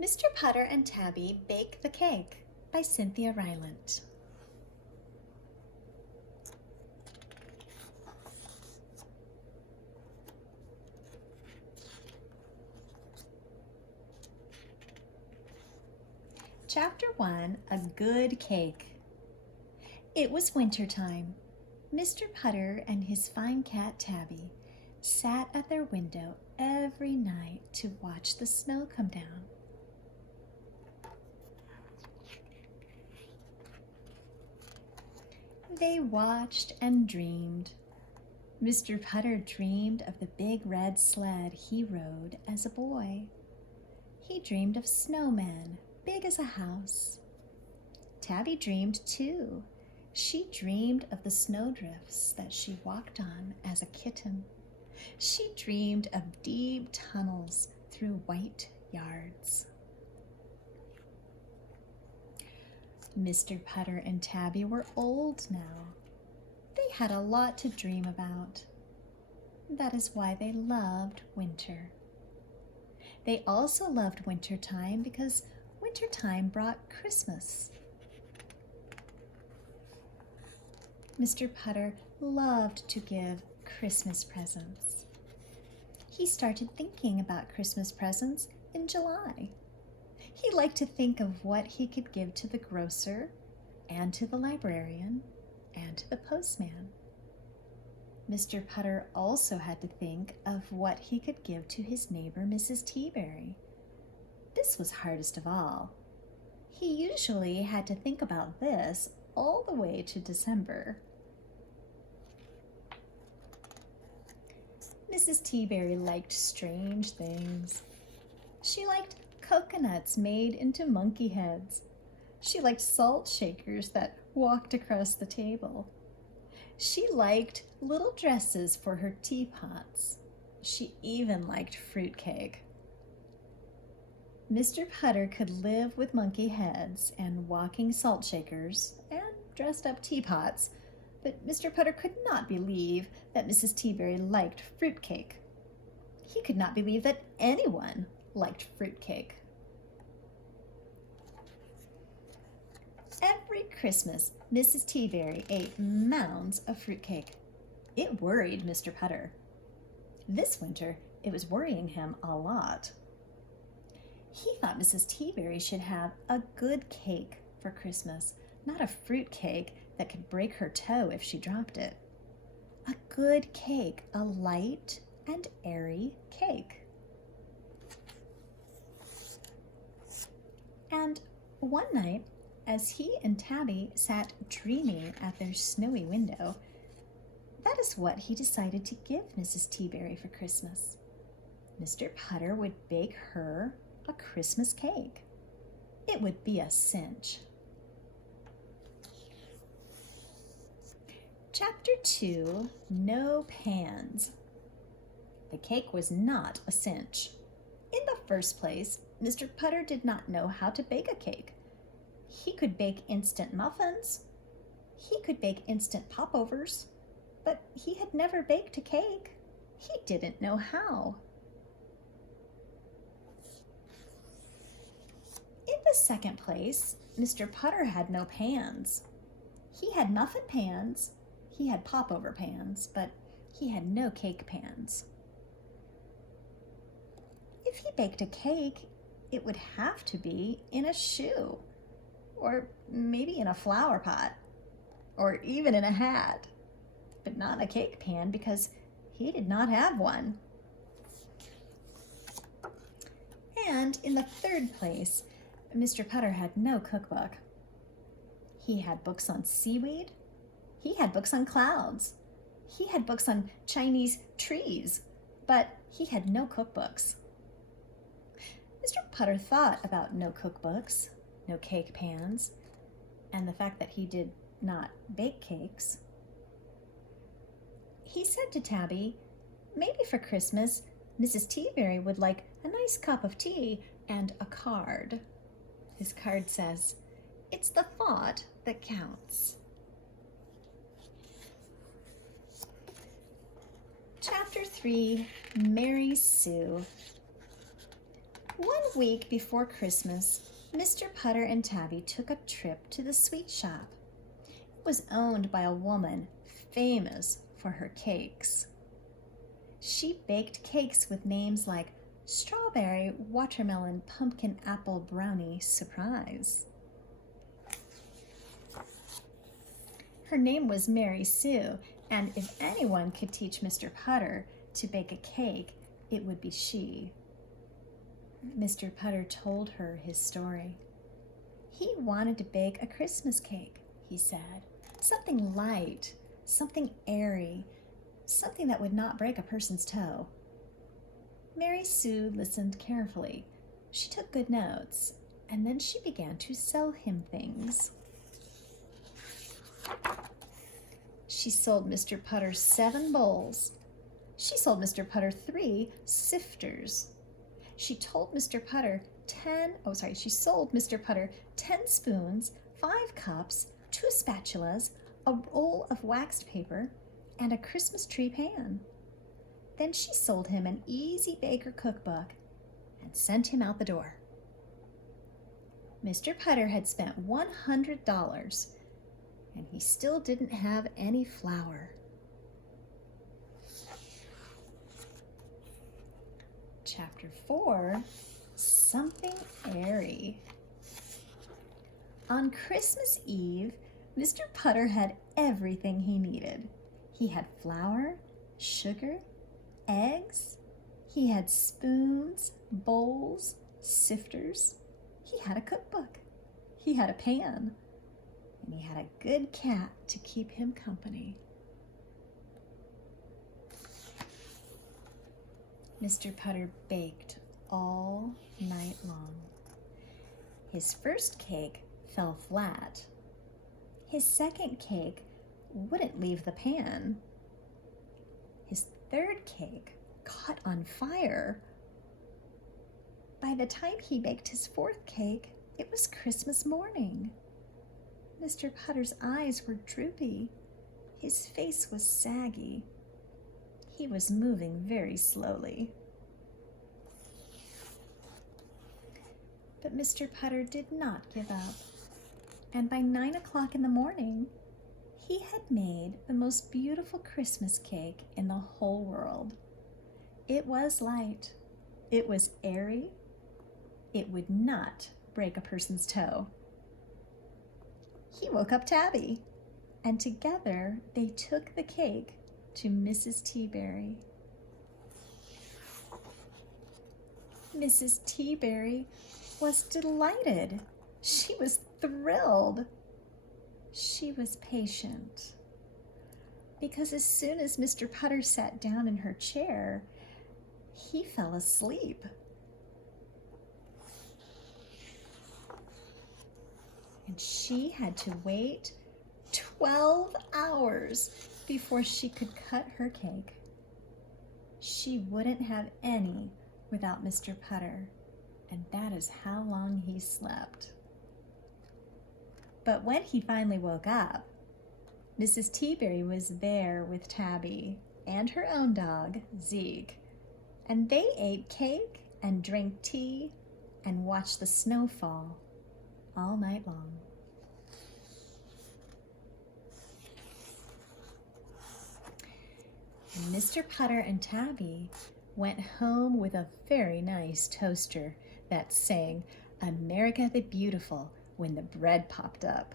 Mr. Putter and Tabby Bake the Cake by Cynthia Rylant. Chapter 1, A Good Cake. It was winter time. Mr. Putter and his fine cat Tabby sat at their window every night to watch the snow come down. They watched and dreamed. Mr. Putter dreamed of the big red sled he rode as a boy. He dreamed of snowmen, big as a house. Tabby dreamed too. She dreamed of the snowdrifts that she walked on as a kitten. She dreamed of deep tunnels through white yards. Mr. Putter and Tabby were old now. They had a lot to dream about. That is why they loved winter. They also loved wintertime because wintertime brought Christmas. Mr. Putter loved to give Christmas presents. He started thinking about Christmas presents in July. He liked to think of what he could give to the grocer and to the librarian and to the postman. Mr. Putter also had to think of what he could give to his neighbor, Mrs. Teaberry. This was hardest of all. He usually had to think about this all the way to December. Mrs. Teaberry liked strange things. She liked coconuts made into monkey heads. She liked salt shakers that walked across the table. She liked little dresses for her teapots. She even liked fruitcake. Mr. Putter could live with monkey heads and walking salt shakers and dressed up teapots, but Mr. Putter could not believe that Mrs. Teaberry liked fruitcake. He could not believe that anyone liked fruitcake. Every Christmas, Mrs. Teaberry ate mounds of fruitcake. It worried Mr. Putter. This winter, it was worrying him a lot. He thought Mrs. Teaberry should have a good cake for Christmas, not a fruitcake that could break her toe if she dropped it. A good cake, a light and airy cake. And one night, as he and Tabby sat dreaming at their snowy window, that is what he decided to give Mrs. Teaberry for Christmas. Mr. Putter would bake her a Christmas cake. It would be a cinch. Chapter 2, No Pans. The cake was not a cinch. In the first place, Mr. Putter did not know how to bake a cake. He could bake instant muffins. He could bake instant popovers, but he had never baked a cake. He didn't know how. In the second place, Mr. Putter had no pans. He had muffin pans, he had popover pans, but he had no cake pans. If he baked a cake, it would have to be in a shoe, or maybe in a flower pot, or even in a hat, but not in a cake pan because he did not have one. And in the third place, Mr. Putter had no cookbook. He had books on seaweed. He had books on clouds. He had books on Chinese trees, but he had no cookbooks. Mr. Putter thought about no cookbooks, no cake pans, and the fact that he did not bake cakes. He said to Tabby, maybe for Christmas, Mrs. Teaberry would like a nice cup of tea and a card. His card says, "It's the thought that counts." Chapter 3, Mary Sue. One week before Christmas, Mr. Putter and Tabby took a trip to the sweet shop. It was owned by a woman famous for her cakes. She baked cakes with names like Strawberry, Watermelon, Pumpkin, Apple, Brownie, Surprise. Her name was Mary Sue, and if anyone could teach Mr. Putter to bake a cake, it would be she. Mr. Putter told her his story. He wanted to bake a Christmas cake, he said. Something light, something airy, something that would not break a person's toe. Mary Sue listened carefully. She took good notes, and then she began to sell him things. She sold Mr. Putter 7 bowls. She sold Mr. Putter 3 sifters. She sold Mr. Putter 10 spoons, 5 cups, 2 spatulas, a roll of waxed paper, and a Christmas tree pan. Then she sold him an Easy Baker cookbook and sent him out the door. Mr. Putter had spent $100, and he still didn't have any flour. Chapter 4, Something Airy. On Christmas Eve, Mr. Putter had everything he needed. He had flour, sugar, eggs. He had spoons, bowls, sifters. He had a cookbook. He had a pan. And he had a good cat to keep him company. Mr. Putter baked all night long. His first cake fell flat. His second cake wouldn't leave the pan. His third cake caught on fire. By the time he baked his fourth cake, it was Christmas morning. Mr. Putter's eyes were droopy. His face was saggy. He was moving very slowly. But Mr. Putter did not give up, and by 9 o'clock in the morning, he had made the most beautiful Christmas cake in the whole world. It was light, it was airy, it would not break a person's toe. He woke up Tabby, and together they took the cake to Mrs. Teaberry. Mrs. Teaberry was delighted. She was thrilled. She was patient, because as soon as Mr. Putter sat down in her chair, he fell asleep. And she had to wait 12 hours before she could cut her cake. She wouldn't have any without Mr. Putter, and that is how long he slept. But when he finally woke up, Mrs. Teaberry was there with Tabby and her own dog, Zeke, and they ate cake and drank tea and watched the snow fall all night long. And Mr. Putter and Tabby went home with a very nice toaster that sang "America the Beautiful" when the bread popped up.